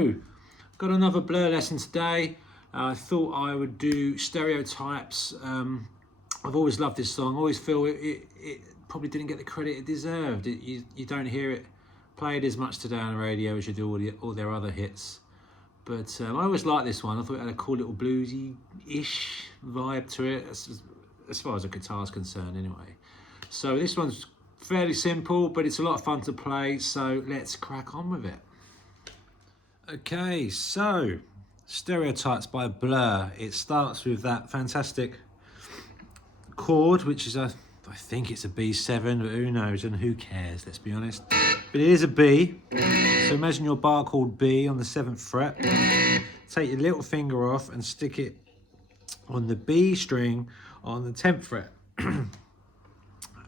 So, got another Blur lesson today. I thought I would do Stereotypes. I've always loved this song. I always feel it probably didn't get the credit it deserved. You don't hear it played as much today on the radio as you do all their other hits. But I always liked this one. I thought it had a cool little bluesy-ish vibe to it, as far as the guitar's concerned anyway. So this one's fairly simple, but it's a lot of fun to play, so let's crack on with it. Okay, so Stereotypes by Blur. It starts with that fantastic chord, which is I think it's a B7, but who knows and who cares, let's be honest. But it is a B, so imagine your bar chord B on the 7th fret. Take your little finger off and stick it on the B string on the 10th fret.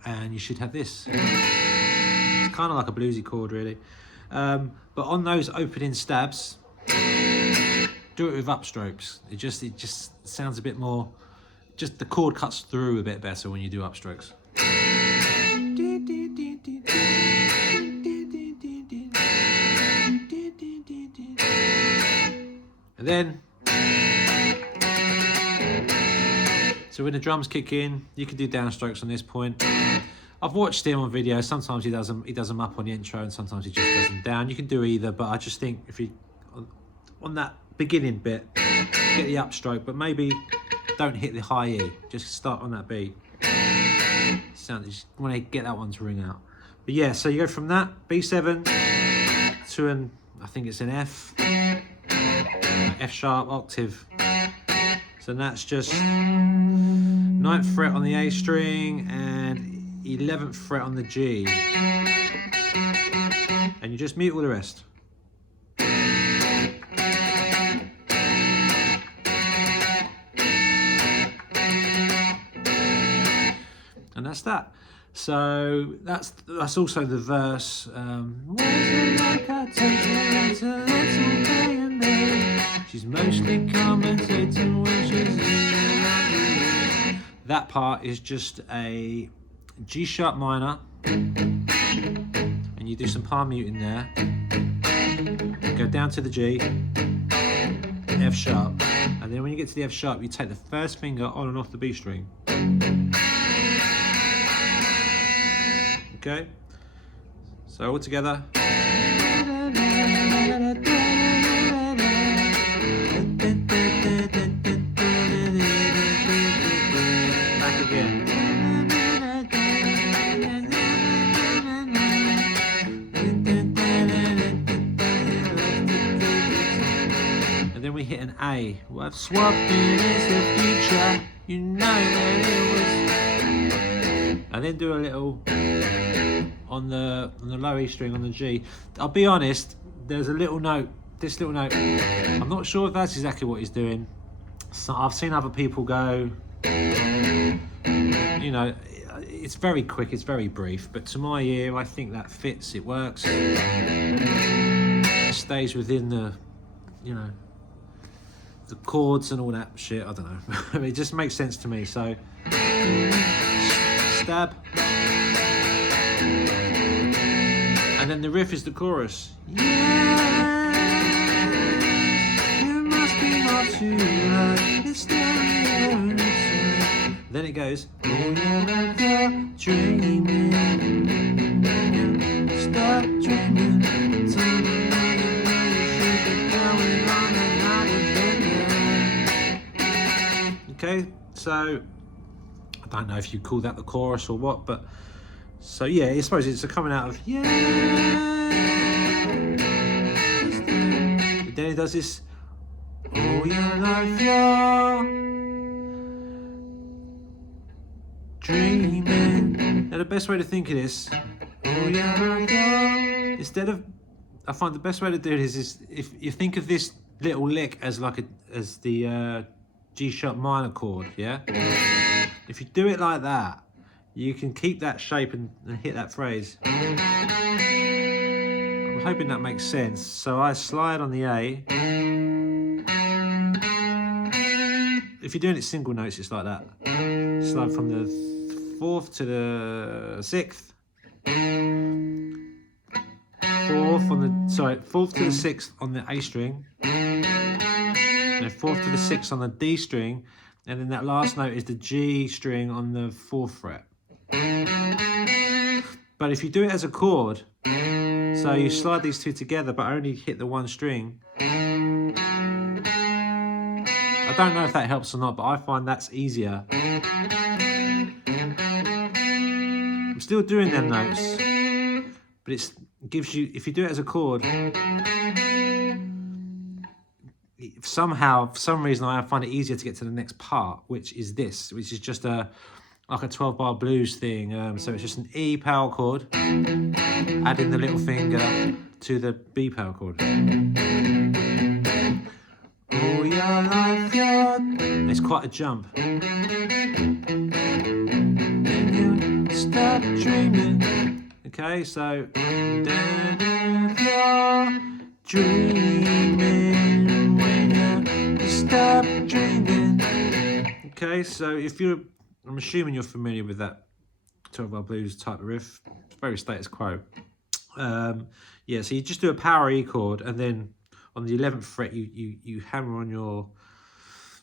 And you should have this. It's kind of like a bluesy chord, really. But on those opening stabs, do it with upstrokes. It just sounds a bit more. Just the chord cuts through a bit better when you do upstrokes. And then, so when the drums kick in, you can do downstrokes on this point. I've watched him on video. Sometimes he does them up on the intro, and sometimes he just does them down. You can do either, but I just think if you on that beginning bit, get the upstroke, but maybe don't hit the high E. Just start on that B. Just want to get that one to ring out. But yeah, so you go from that B7 to I think it's an F sharp octave. So that's just 9th fret on the A string and 11th fret on the G. And you just mute all the rest. And that's that. So that's also the verse. She's mostly commentating when she's in. That part is just a G sharp minor, and you do some palm muting there. Go down to the G, F sharp, and then when you get to the F sharp, you take the first finger on and off the B string. Okay, so all together. Back again. And then we hit an A. Well, I've swapped it as the future. You know that it was. And then do a little on the low E string on the G. I'll be honest, there's a little note, this little note. I'm not sure if that's exactly what he's doing. So I've seen other people go, you know, it's very quick, it's very brief, but to my ear, I think that fits, it works. It stays within the, you know, the chords and all that shit, I don't know. It just makes sense to me, so stab. And then the riff is the chorus. Yeah, there must be more to life. It's then it goes. Oh, you're dreaming. Stop dreaming. Okay, so I don't know if you call that the chorus or what, but so yeah, I suppose it's a coming out of yeah. But then it does this. Oh, your life, you're dreaming. Now the best way to think of this, oh, your life, you're, instead of, I find the best way to do this is if you think of this little lick as like as the G sharp minor chord, yeah. If you do it like that, you can keep that shape and hit that phrase. I'm hoping that makes sense. So I slide on the A. If you're doing it single notes, it's like that. Slide from the 4th to the 6th. 4th, fourth to the sixth on the A string, no, fourth to the sixth on the D string, and then that last note is the G string on the 4th fret. But if you do it as a chord, so you slide these two together but only hit the one string, I don't know if that helps or not, but I find that's easier. I'm still doing them notes, but it gives you, if you do it as a chord, somehow, for some reason, I find it easier to get to the next part, which is this, which is just like a 12-bar blues thing. So it's just an E power chord, adding the little finger to the B power chord. Oh, your life, it's quite a jump. And you stop dreaming. Okay, so you're dreaming when you stop dreaming. Okay, so if you're, I'm assuming you're familiar with that 12-bar blues type of riff. It's very status quo. Yeah, so you just do a power E chord, and then on the 11th fret, you hammer on your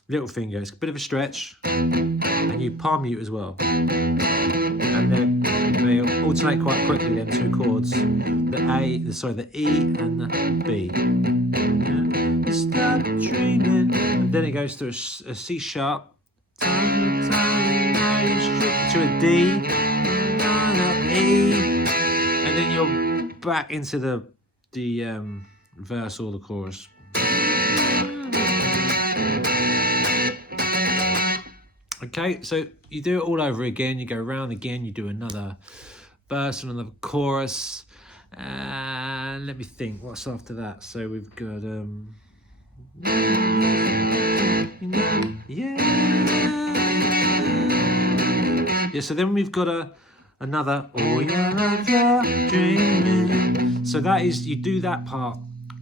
little finger. It's a bit of a stretch, and you palm mute as well. And then they alternate quite quickly. Then two chords, the E and the B. Stop dreaming. And then it goes to a C sharp, to a D, E, and then you're back into the verse or the chorus. Okay, so you do it all over again. You go around again. You do another verse and another chorus. And let me think, what's after that? So we've got yeah. So then we've got another. Oh yeah, you're dreaming. So that is, you do that part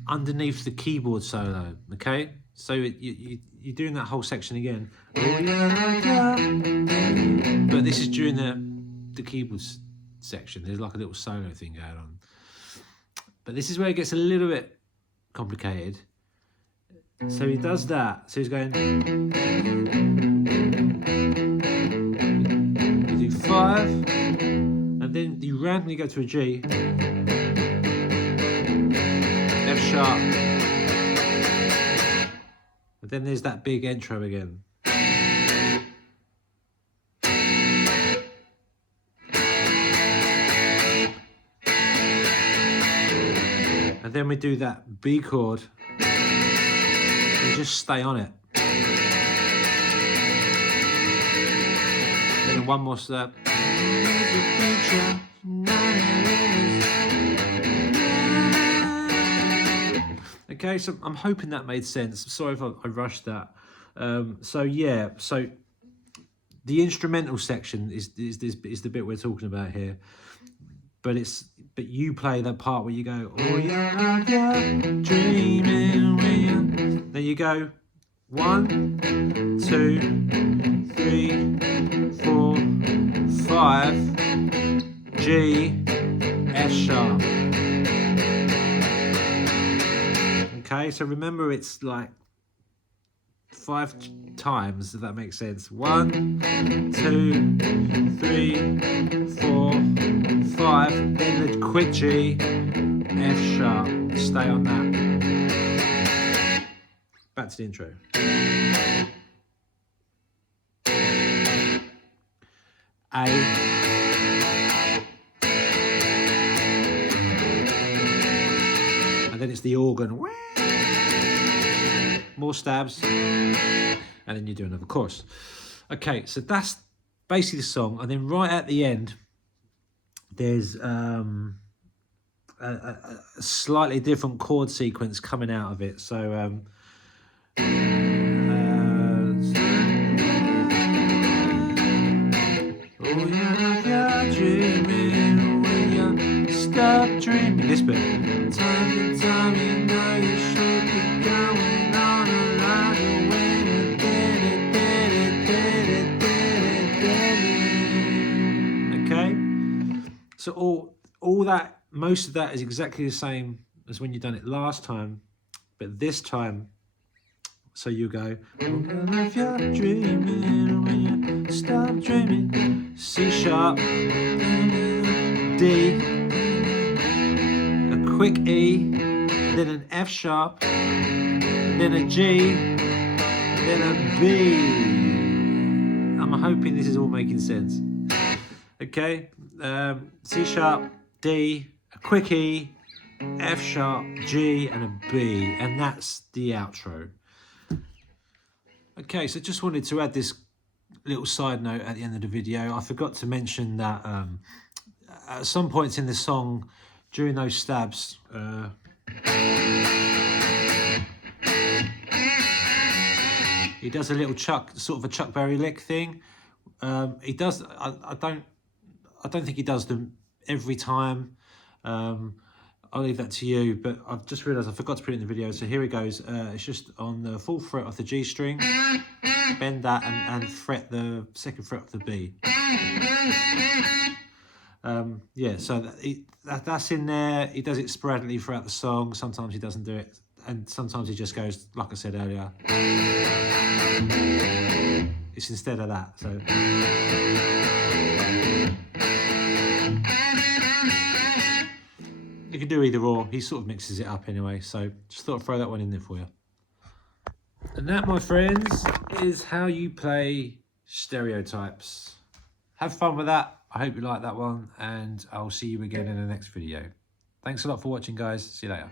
underneath the keyboard solo. Okay, so you're doing that whole section again. Oh yeah, but this is during the keyboard section. There's like a little solo thing going on. But this is where it gets a little bit complicated. So he does that. So he's going. You do 5, and then you randomly go to a G, F sharp, and then there's that big intro again. And then we do that B chord. You just stay on it. Then one more step. Okay, so I'm hoping that made sense. Sorry if I rushed that. So yeah, so the instrumental section is the bit we're talking about here. But you play that part where you go, oh yeah, dreaming when you. Then you go 1, 2, 3, 4, 5, G, F sharp. Okay, so remember it's like 5 times, if that makes sense. 1, 2, 3, 4, 5, then the quick G, F sharp. Stay on that. Back to the intro. A. And then it's the organ. More stabs. And then you do another chorus. Okay, so that's basically the song. And then right at the end, there's a slightly different chord sequence coming out of it. So stop dreaming. This bit. Time to time, you know you should be going on around when you did it. Okay? So all that, most of that is exactly the same as when you done it last time, but this time, so you go, if you're dreaming, when you stop dreaming, C sharp, D, a quick E, then an F sharp, then a G, then a B. I'm hoping this is all making sense. Okay, C sharp, D, a quick E, F sharp, G, and a B, and that's the outro. Okay, so just wanted to add this little side note at the end of the video. I forgot to mention that at some points in the song, during those stabs, he does a little sort of a Chuck Berry lick thing. He does. I don't think he does them every time. I'll leave that to you, but I've just realised I forgot to put it in the video, so here it goes. It's just on the 4th fret of the G string, bend that and fret the 2nd fret of the B. Yeah, so that's in there. He does it sporadically throughout the song. Sometimes he doesn't do it, and sometimes he just goes, like I said earlier. It's instead of that, so... You can do either or. He sort of mixes it up anyway, so just thought I'd throw that one in there for you. And that, my friends, is how you play Stereotypes. Have fun with that. I hope you like that one, and I'll see you again in the next video. Thanks a lot for watching, guys. See you later.